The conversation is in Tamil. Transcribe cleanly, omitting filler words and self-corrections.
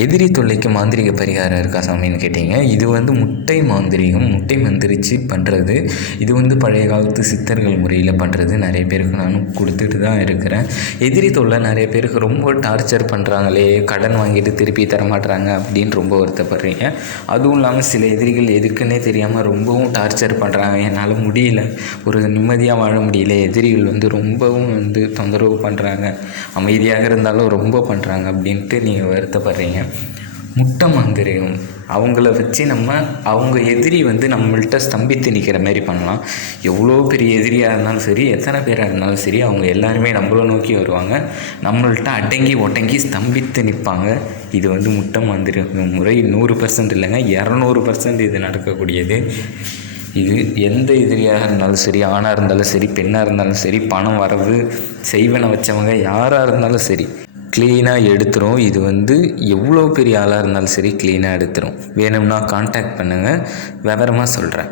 எதிரி தொல்லைக்கு மாந்திரிக பரிகாரம் இருக்கா சாமின்னு கேட்டிங்க. இது வந்து முட்டை மாந்திரிகம், முட்டை மந்திரிச்சு பண்ணுறது. இது வந்து பழைய காலத்து சித்தர்கள் முறையில் பண்ணுறது. நிறைய பேருக்கு நானும் கொடுத்துட்டு தான் இருக்கிறேன். எதிரி தொல்லை நிறைய பேருக்கு ரொம்ப டார்ச்சர் பண்ணுறாங்களே, கடன் வாங்கிட்டு திருப்பி தரமாட்டுறாங்க அப்படின்னு ரொம்ப வருத்தப்படுறீங்க. அதுவும் இல்லாமல் சில எதிரிகள் எதுக்குன்னே தெரியாமல் ரொம்பவும் டார்ச்சர் பண்ணுறாங்க. என்னால் முடியல, ஒரு நிம்மதியாக வாழ முடியல, எதிரிகள் வந்து ரொம்பவும் வந்து தொந்தரவு பண்ணுறாங்க, அமைதியாக இருந்தாலும் ரொம்ப பண்ணுறாங்க அப்படின்ட்டு நீங்கள் வருத்தப்படுறீங்க. முட்டை மந்திரிகம் அவங்கள வச்சு அவங்க எதிரி வந்து நம்மள்கிட்ட ஸ்தம்பித்து நிற்கிற மாதிரி பண்ணலாம். எவ்வளோ பெரிய எதிரியாக இருந்தாலும் சரி, எத்தனை பேராக இருந்தாலும் சரி, அவங்க எல்லாருமே நம்மளை நோக்கி வருவாங்க, நம்மள்கிட்ட அடங்கி ஒட்டங்கி ஸ்தம்பித்து நிற்பாங்க. இது வந்து முட்டை மந்திரிகம் முறை 100% இல்லைங்க, 200% இது நடக்கக்கூடியது. இது எந்த எதிரியாக இருந்தாலும் சரி, ஆணாக இருந்தாலும் சரி, பெண்ணாக இருந்தாலும் சரி, பணம் வரவு செய்வன வச்சவங்க யாராக இருந்தாலும் சரி க்ளீனாக எடுத்துரும். இது வந்து எவ்வளோ பெரிய ஆளாக இருந்தாலும் சரி க்ளீனாக எடுத்துரும். வேணும்னா கான்டாக்ட் பண்ணுங்கள், விவரமாக சொல்கிறேன்.